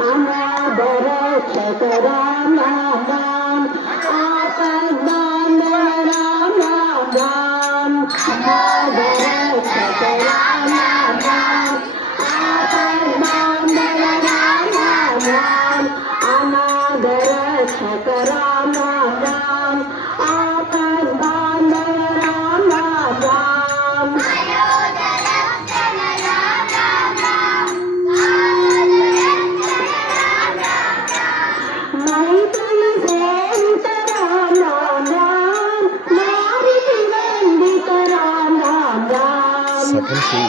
अनादर रक्षक राम राम राम आपद बांधव राम राम राम अनादर रक्षक राम राम राम आपद बांधव राम राम राम अनादर रक्षक राम राम राम आपद बांधव राम राम राम मैत्री सेवित राम राम राम नारी वंदित राम राम राम सकल से